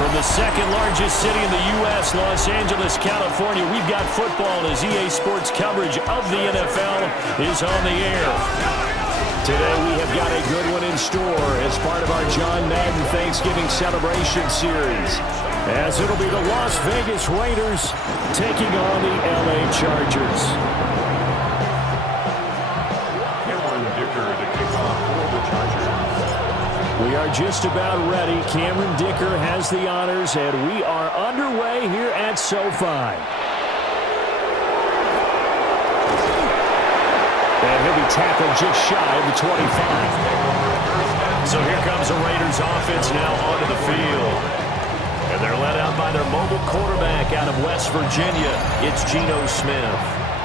From the second largest city in the U.S., Los Angeles, California, we've got football as EA Sports coverage of the NFL is on the air. Today we have got a good one in store as part of our John Madden Thanksgiving celebration series, as it'll be the Las Vegas Raiders taking on the L.A. Chargers. Cameron Dicker to kick off for the Chargers. We are just about ready. Cameron Dicker has the honors, and we are underway here at SoFi. And he'll be tackled just shy of the 25. So here comes the Raiders offense now onto the field. And they're led out by their mobile quarterback out of West Virginia. It's Geno Smith.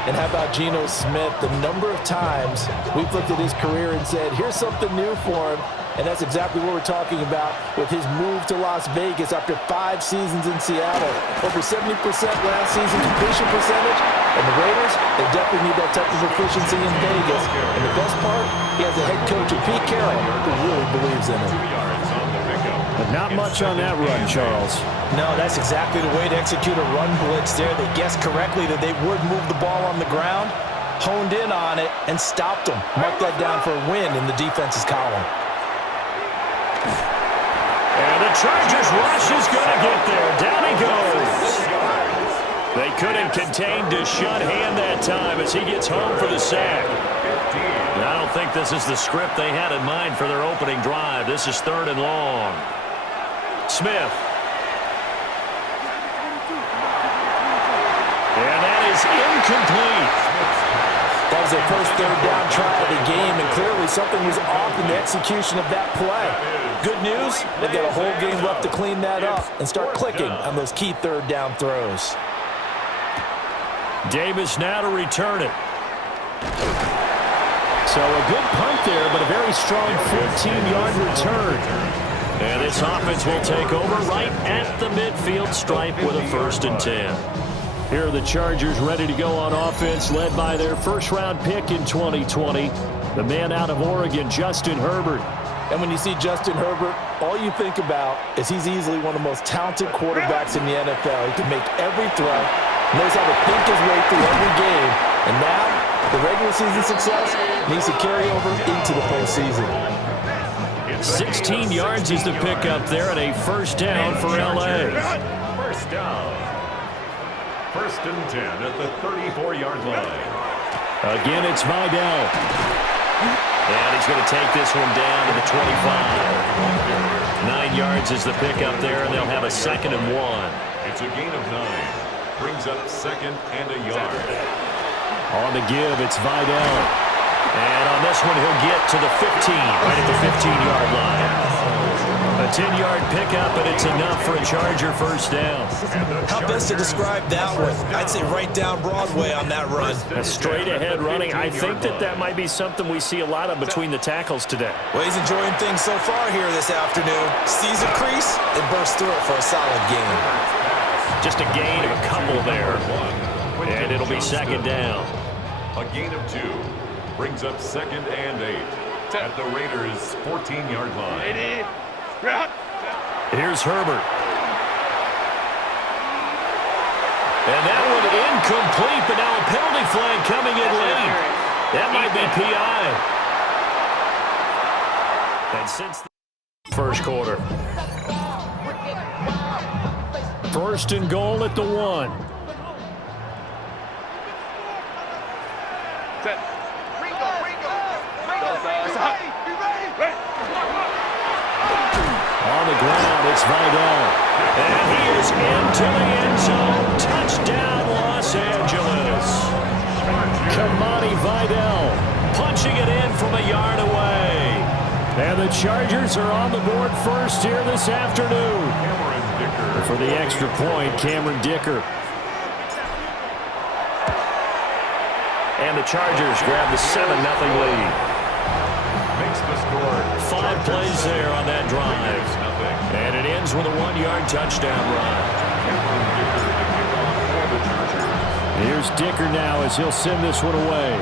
And how about Geno Smith? The number of times we've looked at his career and said, here's something new for him. And that's exactly what we're talking about with his move to Las Vegas after 5 seasons in Seattle. Over 70% last season completion percentage. And the Raiders, they definitely need that type of efficiency in Vegas. And the best part, he has a head coach in Pete Carroll who really believes in him. But not much on that run, Charles. No, that's exactly the way to execute a run blitz there. They guessed correctly that they would move the ball on the ground, honed in on it, and stopped them. Mark that down for a win in the defense's column. And the Chargers rush is going to get there. Down he goes. They couldn't contain Deshaun Hand that time as he gets home for the sack. And I don't think this is the script they had in mind for their opening drive. This is 3rd and long. Smith. And that is incomplete. That was their first 3rd down try of the game, and clearly something was off in the execution of that play. Good news, they've got a whole game left to clean that up and start clicking on those key 3rd down throws. Davis now to return it. So a good punt there, but a very strong 14-yard return. And this offense will take over right at the midfield stripe with a 1st and 10. Here are the Chargers ready to go on offense, led by their first-round pick in 2020, the man out of Oregon, Justin Herbert. And when you see Justin Herbert, all you think about is he's easily one of the most talented quarterbacks in the NFL. He can make every throw, knows how to think his way through every game, and now the regular season success needs to carry over into the postseason. 16 yards is the pickup there, and a 1st down for L.A. First down. 1st and 10 at the 34-yard line. Again, it's Vidal. And he's going to take this one down to the 25. 9 yards is the pickup there, and they'll have a 2nd and 1. It's a gain of 9. Brings up 2nd and a yard. On the give, it's Vidal. And on this one, he'll get to the 15, right at the 15-yard line. A 10-yard pickup, and it's enough for a Charger 1st down. How best to describe that one? I'd say right down Broadway on that run. A straight-ahead running. I think that might be something we see a lot of between the tackles today. Well, he's enjoying things so far here this afternoon. Sees a crease and bursts through it for a solid gain. Just a gain of a couple there. And it'll be 2nd down. A gain of 2. Brings up 2nd and 8 at the Raiders' 14-yard line. Here's Herbert. And that one incomplete, but now a penalty flag coming in late. That might be PI. And since the 1st quarter. 1st and goal at the 1. On the ground, it's Vidal. And he is into the end zone. Touchdown, Los Angeles. Kamani Vidal punching it in from a yard away. And the Chargers are on the board first here this afternoon. For the extra point, Cameron Dicker. And the Chargers grab the 7-0 lead. Makes the score. 5 plays there on that drive. And it ends with a 1-yard touchdown run. Here's Dicker now as he'll send this one away.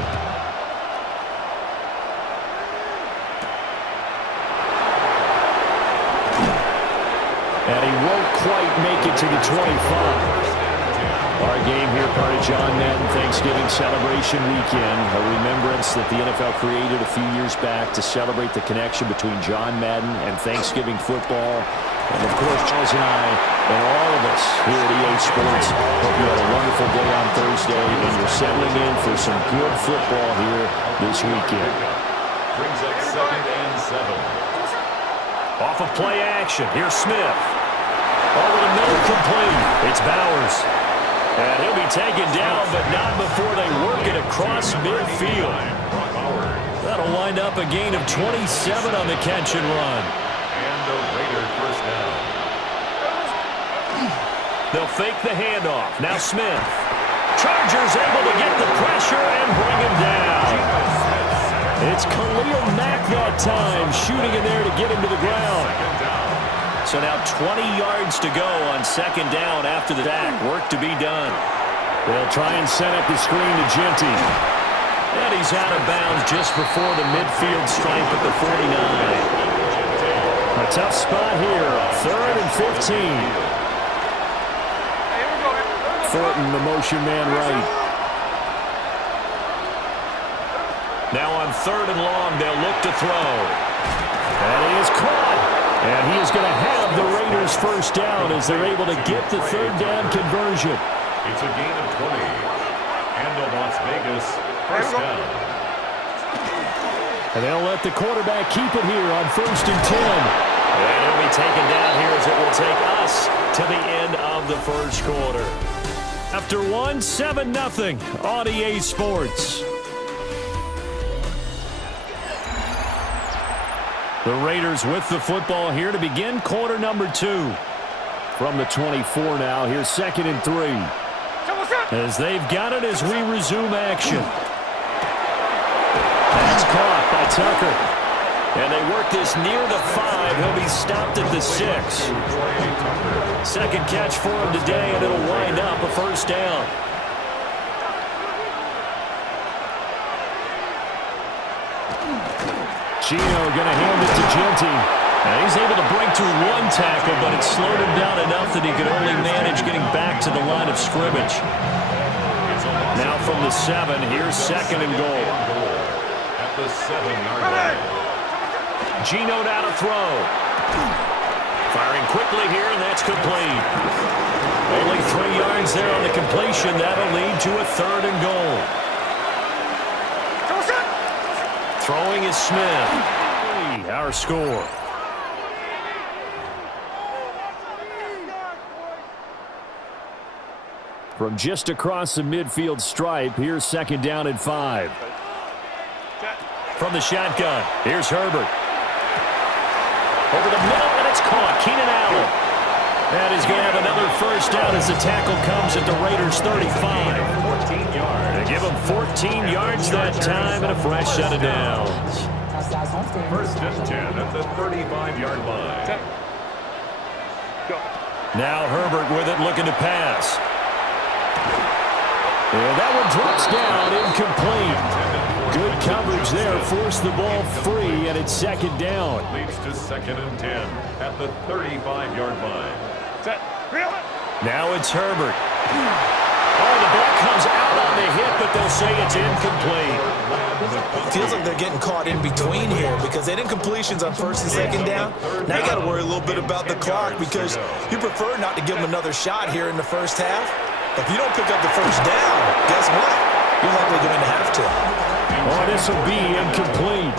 And he won't quite make it to the 25. Our game here, part of John Madden Thanksgiving Celebration Weekend, a remembrance that the NFL created a few years back to celebrate the connection between John Madden and Thanksgiving football. And, of course, Charles and I and all of us here at EA Sports hope you had a wonderful day on Thursday and you're settling in for some good football here this weekend. Brings up 2nd and 7. Off of play action, here's Smith. Over the middle, complete. It's Bowers. And he'll be taken down, but not before they work it across midfield. That'll wind up a gain of 27 on the catch and run. And the Raiders first down. They'll fake the handoff. Now Smith. Chargers able to get the pressure and bring him down. It's Khalil Mack that time, shooting in there to get him to the ground. So now 20 yards to go on 2nd down after the sack. Work to be done. They'll try and set up the screen to Genty. And he's out of bounds just before the midfield stripe at the 49. A tough spot here. 3rd and 15. Thornton, the motion man right. Now on 3rd and long, they'll look to throw. And he is caught. And he is going to have the Raiders first down as they're able to get the 3rd down conversion. It's a gain of 20. And the Las Vegas first down. And they'll let the quarterback keep it here on 1st and 10. And he'll be taken down here as it will take us to the end of the first quarter. After 7-0 on EA Sports. The Raiders with the football here to begin quarter number 2. From the 24 now, here's 2nd and 3. As they've got it as we resume action. That's caught by Tucker. And they work this near the 5. He'll be stopped at the 6. 2nd catch for him today, and it'll wind up a first down. Gino going to hand it to Genty. And he's able to break through 1 tackle, but it slowed him down enough that he could only manage getting back to the line of scrimmage. Now from the 7, here's 2nd and goal. At the 7-yard line. Gino down to throw. Firing quickly here, and that's complete. Only 3 yards there on the completion. That'll lead to a 3rd and goal. Throwing is Smith. Our score. From just across the midfield stripe, here's 2nd down and 5. From the shotgun, here's Herbert. Over the middle, and it's caught. Keenan Allen. And he's going to have another first down as the tackle comes at the Raiders' 35. 14 yards. They give him 14 yards that time and a fresh set of downs. 1st and 10 at the 35-yard line. Now Herbert with it, looking to pass. And that one drops down, incomplete. Good coverage there, forced the ball free, and it's 2nd down. Leads to 2nd and 10 at the 35-yard line. Now it's Herbert. Oh, the ball comes out on the hit, but they'll say it's incomplete. Feels like they're getting caught in between here because they did incompletions on 1st and 2nd down. Now you got to worry a little bit about the clock because you prefer not to give them another shot here in the first half. If you don't pick up the first down, guess what? You're likely going to have to. Oh, this will be incomplete.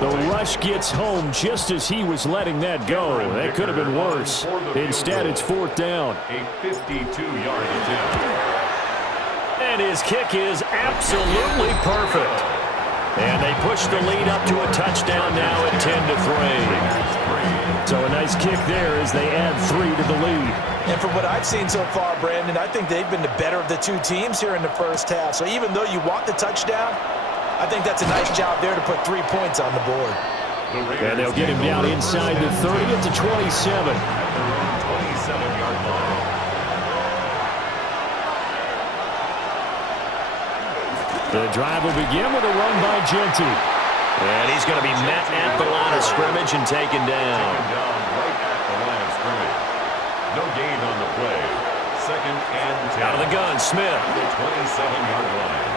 The rush gets home just as he was letting that go. That could have been worse. Instead, it's 4th down. A 52-yard attempt. And his kick is absolutely perfect. And they push the lead up to a touchdown now at 10-3. So a nice kick there as they add 3 to the lead. And from what I've seen so far, Brandon, I think they've been the better of the 2 teams here in the first half. So even though you want the touchdown, I think that's a nice job there to put 3 points on the board. And they'll get him down inside the 30 to 27. 27-yard line. The drive will begin with a run by Genty. And he's going to be met at the line of scrimmage and taken down. Right at the line of scrimmage. shotgun. Smith. The 27-yard line.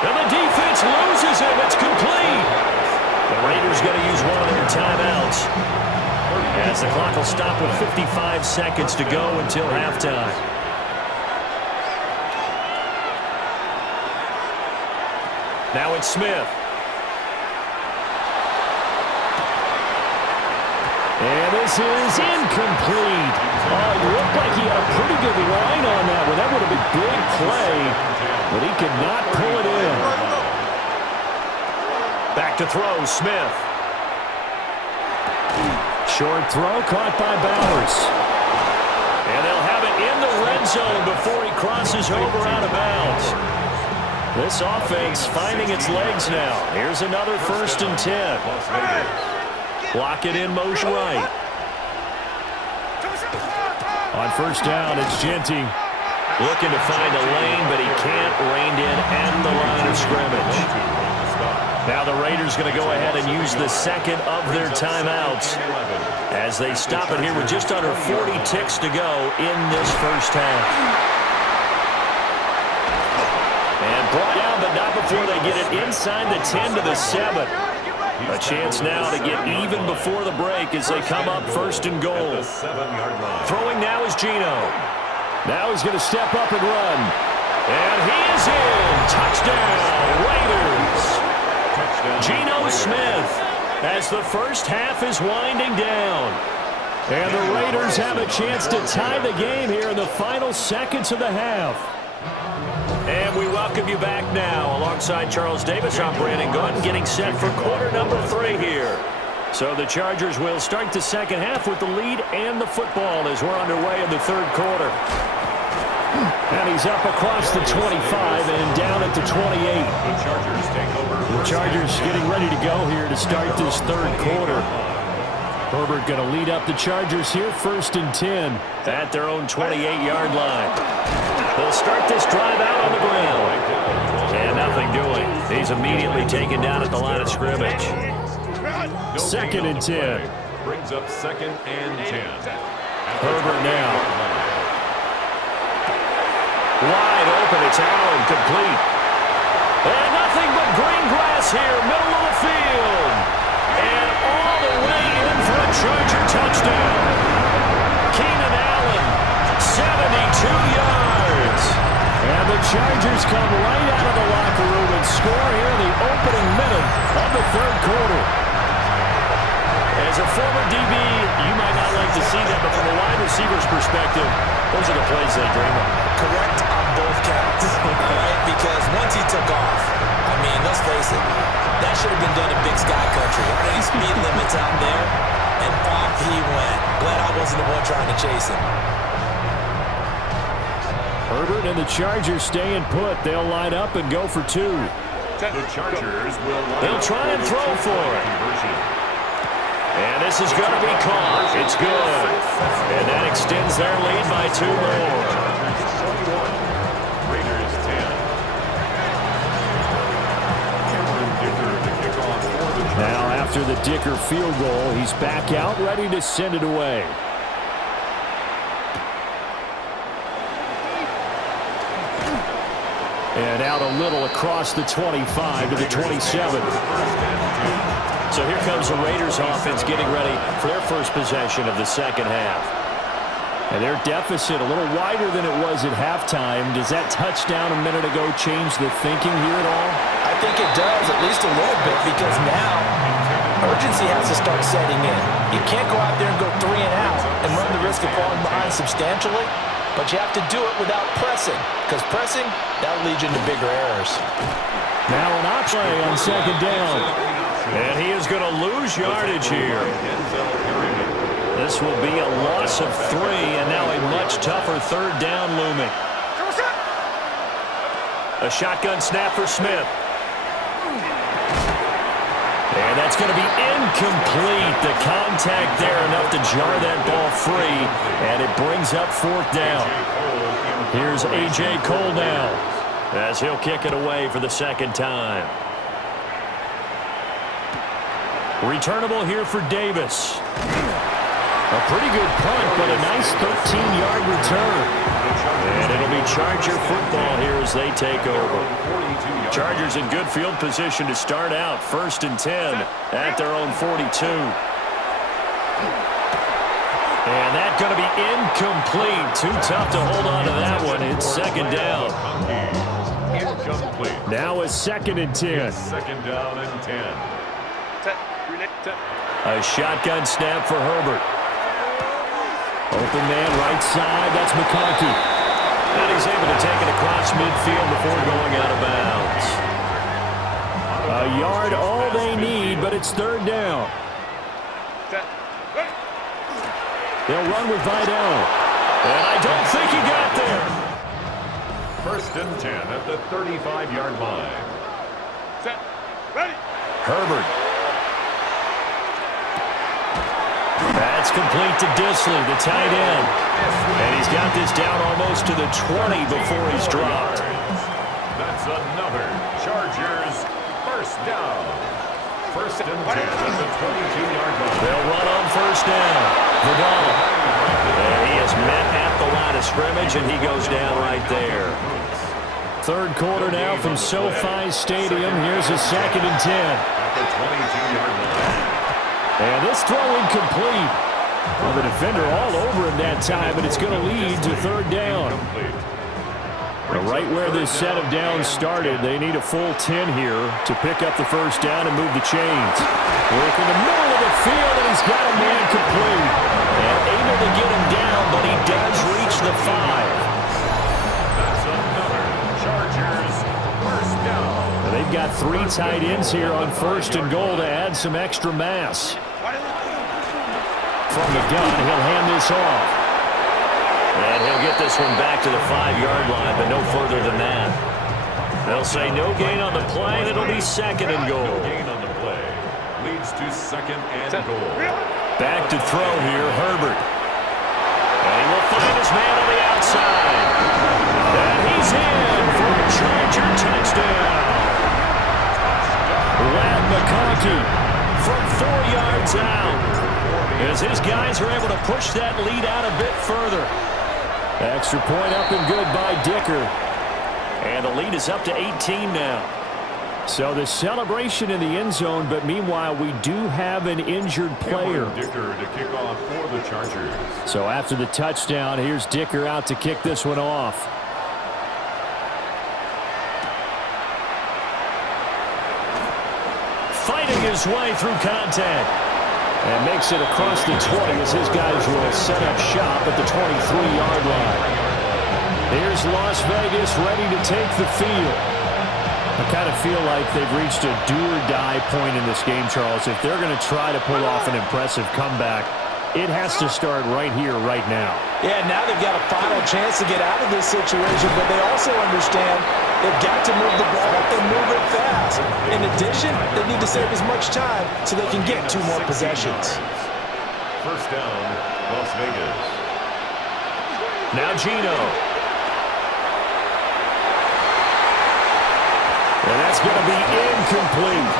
And the defense loses him. It's complete. The Raiders going to use one of their timeouts, as the clock will stop with 55 seconds to go until halftime. Now it's Smith. And this is incomplete. Oh, it looked like he had a pretty good line on that one. That would have been a big play, but he could not pull it in. Back to throw, Smith. Short throw caught by Bowers. And they'll have it in the red zone before he crosses over out of bounds. This offense finding its legs now. Here's another 1st and 10. Block it in motion right. On 1st down, it's Genty. Looking to find a lane, but he can't. Reined in at the line of scrimmage. Now the Raiders going to go ahead and use the second of their timeouts as they stop it here with just under 40 ticks to go in this first half. And brought down, but not before they get it inside the 10 to the 7. A chance now to get even before the break as they come up 1st and goal. Throwing now is Geno. Now he's going to step up and run. And he is in. Touchdown, Raiders. Geno Smith as the first half is winding down. And the Raiders have a chance to tie the game here in the final seconds of the half. And we welcome you back now. Alongside Charles Davis, I'm Brandon Gaudin, getting set for quarter number 3 here. So the Chargers will start the second half with the lead and the football as we're underway in the 3rd quarter. And he's up across the 25 and down at the 28. The Chargers take over. The Chargers getting ready to go here to start this 3rd quarter. Herbert going to lead up the Chargers here, 1st and 10 at their own 28-yard line. They'll start this drive out on the ground. And nothing doing. He's immediately taken down at the line of scrimmage. 2nd and 10. Brings up 2nd and 10. Herbert now. Wide open. It's Allen, complete. And nothing but green grass here, middle of the field. And all the way in for a Charger touchdown. Keenan Allen, 72 yards. And the Chargers come right out of the locker room and score here in the opening minute of the 3rd quarter. As a former DB, you might not like to see that, but from a wide receiver's perspective, those are the plays they dream of. Correct on both counts, all right? Because once he took off, I mean, let's face it, that should have been done in Big Sky Country. Aren't any speed limits out there? And off he went. Glad I wasn't the one trying to chase him. Herbert and the Chargers staying put. They'll line up and go for 2. The Chargers will They'll try and throw for it. And this is going to be caught. It's good. And that extends their lead by 2 more. Raiders 10. Now after the Dicker field goal, he's back out, ready to send it away. And out a little across the 25 to the 27. So here comes the Raiders offense getting ready for their first possession of the second half. And their deficit a little wider than it was at halftime. Does that touchdown a minute ago change the thinking here at all? I think it does, at least a little bit, because now urgency has to start setting in. You can't go out there and go 3 and out and run the risk of falling behind substantially, but you have to do it without pressing, because pressing, that'll lead you into bigger errors. Now an option on second down. And he is going to lose yardage here. This will be a loss of 3, and now a much tougher 3rd down looming. A shotgun snap for Smith. And that's going to be incomplete. The contact there enough to jar that ball free, and it brings up 4th down. Here's A.J. Cole now as he'll kick it away for the 2nd time. Returnable here for Davis. A pretty good punt, but a nice 13-yard return. And it'll be Charger football here as they take over. Chargers in good field position to start out. 1st and 10 at their own 42. And that's going to be incomplete. Too tough to hold on to that one. It's 2nd down. Incomplete. Now a 2nd and 10. 2nd down and 10. A shotgun snap for Herbert. Open man right side. That's McConkey. And he's able to take it across midfield before going out of bounds. A yard all they need, but it's 3rd down. They'll run with Vidal. And I don't think he got there. 1st and 10 at the 35-yard line. Set. Ready. Herbert. That's complete to Dissly, the tight end. And he's got this down almost to the 20 before he's dropped. That's another Chargers 1st down. 1st and 10 at the 22-yard line. They'll run on 1st down. Vidal. And he is met at the line of scrimmage, and he goes down right there. 3rd quarter now from SoFi Stadium. Here's a 2nd and 10. At the 22-yard line. And this throw incomplete. Well, the defender all over him that time, but it's going to lead to 3rd down. Right where this set of downs started, they need a full 10 here to pick up the 1st down and move the chains. Work in the middle of the field, and he's got a man complete. And able to get him down, but he does reach the 5. That's another Chargers 1st down. They've got 3 tight ends here on 1st and goal to add some extra mass. From the gun, he'll hand this off. And he'll get this one back to the 5-yard line, but no further than that. They'll say no gain on the play, and it'll be 2nd and goal. No gain on the play. Leads to 2nd and goal. Back to throw here, Herbert. And he will find his man on the outside. And he's in for a Charger touchdown. Ladd McConkey from 4 yards out. As his guys are able to push that lead out a bit further. Extra point up and good by Dicker. And the lead is up to 18 now. So the celebration in the end zone, but meanwhile we do have an injured player. Dicker to kick off for the Chargers. So after the touchdown, here's Dicker out to kick this one off. Fighting his way through contact. And makes it across the 20 as his guys will set up shop at the 23-yard line. Here's Las Vegas ready to take the field. I kind of feel like they've reached a do-or-die point in this game, Charles. If they're going to try to pull off an impressive comeback, it has to start right here, right now. Yeah, now they've got a final chance to get out of this situation, but they also understand they've got to move the ball and move it fast. In addition, they need to save as much time so they can get 2 more possessions. 1st down, Las Vegas. Now Gino. And that's going to be incomplete.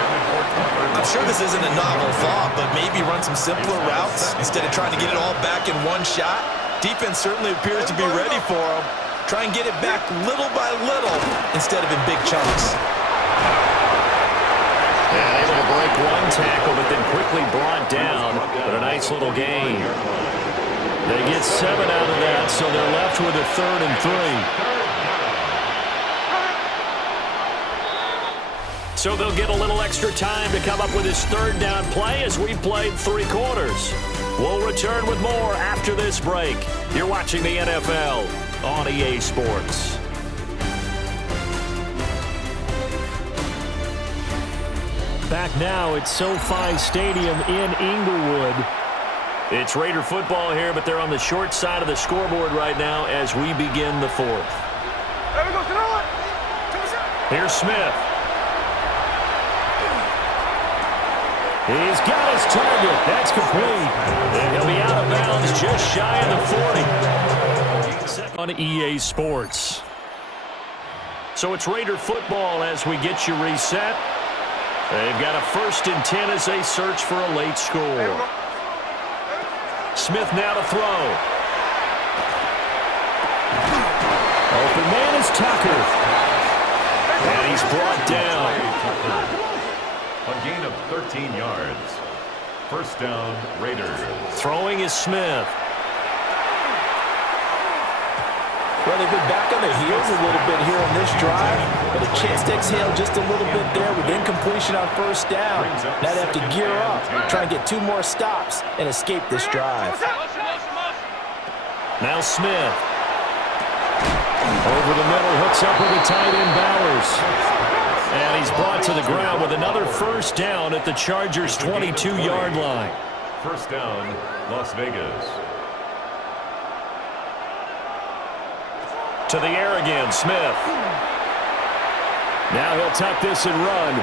I'm sure this isn't a novel thought, but maybe run some simpler routes instead of trying to get it all back in one shot. Defense certainly appears to be ready for him. Try and get it back little by little instead of in big chunks. And able to break 1 tackle, but then quickly brought down. But a nice little gain. They get 7 out of that, so they're left with a 3rd and 3. So they'll get a little extra time to come up with his 3rd down play as we played 3 quarters. We'll return with more after this break. You're watching the NFL on EA Sports. Back now at SoFi Stadium in Inglewood. It's Raider football here, but they're on the short side of the scoreboard right now as we begin the 4th. Here's Smith. He's got his target. That's complete. And he'll be out of bounds just shy of the 40. On EA Sports. So it's Raider football as we get you reset. They've got a 1st and 10 as they search for a late score. Smith now to throw. Open man is Tucker. And he's brought down. A gain of 13 yards. First down, Raiders. Throwing is Smith. Well, they've been back on their heels a little bit here on this drive, but a chance to exhale just a little bit there with incompletion on first down. Now they have to gear up, try and get 2 more stops, and escape this drive. Now Smith. Over the middle, hooks up with the tight end Bowers. And he's brought to the ground with another first down at the Chargers' 22-yard line. First down, Las Vegas. To the air again, Smith. Now he'll tuck this and run.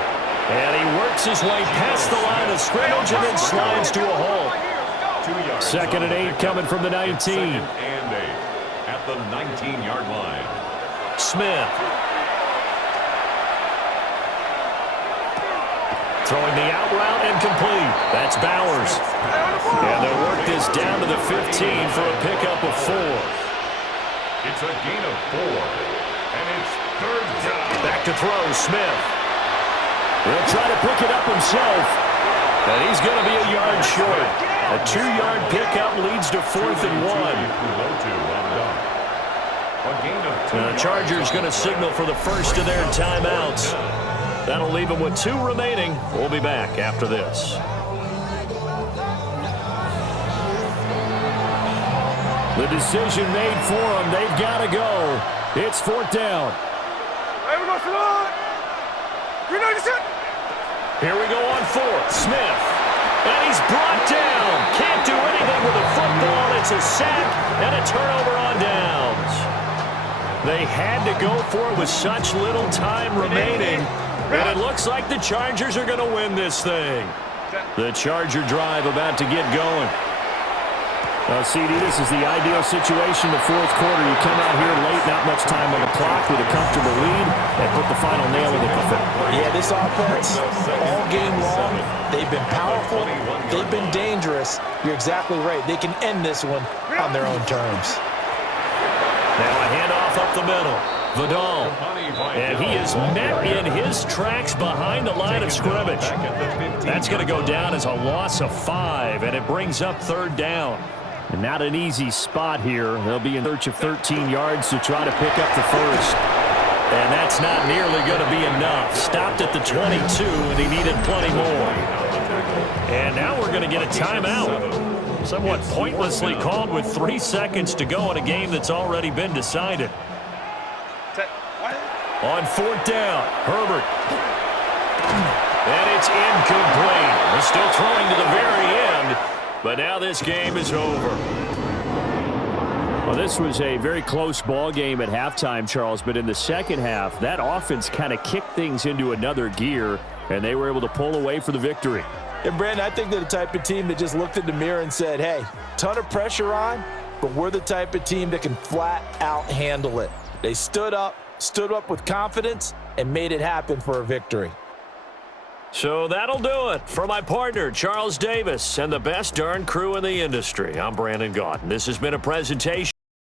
And he works his way past the line of scrimmage and then slides to a hole. 2 yards. Second and 8 coming from the 19. Second and 8 at the 19-yard line. Smith. Throwing the out route and complete. That's Bowers. And they'll work this down to the 15 for a pickup of 4. It's a gain of 4. And it's third down. Back to throw, Smith. He'll try to pick it up himself. And he's going to be a yard short. A 2-yard pickup leads to 4th and 1. The Chargers going to signal for the first of their timeouts. That'll leave them with 2 remaining. We'll be back after this. The decision made for them. They've got to go. It's 4th down. Here we go on 4th. Smith. And he's brought down. Can't do anything with the football. It's a sack and a turnover on downs. They had to go for it with such little time remaining. And it looks like the Chargers are going to win this thing. The Charger drive about to get going. CD, this is the ideal situation. The 4th quarter, you come out here late, not much time on the clock with a comfortable lead, and put the final nail in the coffin. Yeah, this offense, all game long, they've been powerful, they've been dangerous. You're exactly right. They can end this one on their own terms. Now a handoff up the middle. Vidal. And he is met in his tracks behind the line of scrimmage. That's going to go down as a loss of 5, and it brings up 3rd down. And not an easy spot here. They'll be in search of 13 yards to try to pick up the first. And that's not nearly going to be enough. Stopped at the 22, and he needed plenty more. And now we're going to get a timeout. Somewhat pointlessly called with 3 seconds to go in a game that's already been decided. On 4th down, Herbert. And it's incomplete. They're still throwing to the very end, but now this game is over. Well, this was a very close ball game at halftime, Charles, but in the second half, that offense kind of kicked things into another gear, and they were able to pull away for the victory. And, Brandon, I think they're the type of team that just looked in the mirror and said, hey, ton of pressure on, but we're the type of team that can flat out handle it. They stood up with confidence, and made it happen for a victory. So that'll do it. For my partner, Charles Davis, and the best darn crew in the industry, I'm Brandon Gaudin. This has been a presentation